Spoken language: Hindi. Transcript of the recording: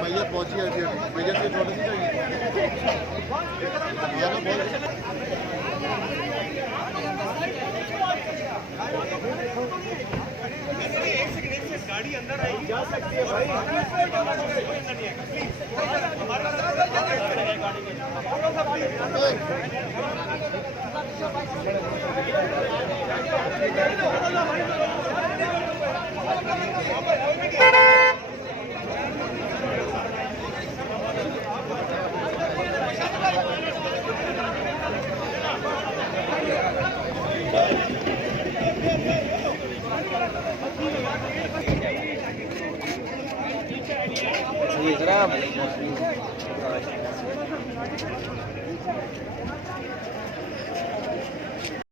मैया पहुंची है अभी मैया से थोड़ी सी गाड़ी अंदर आएगी जा सकती है भाई ये जरा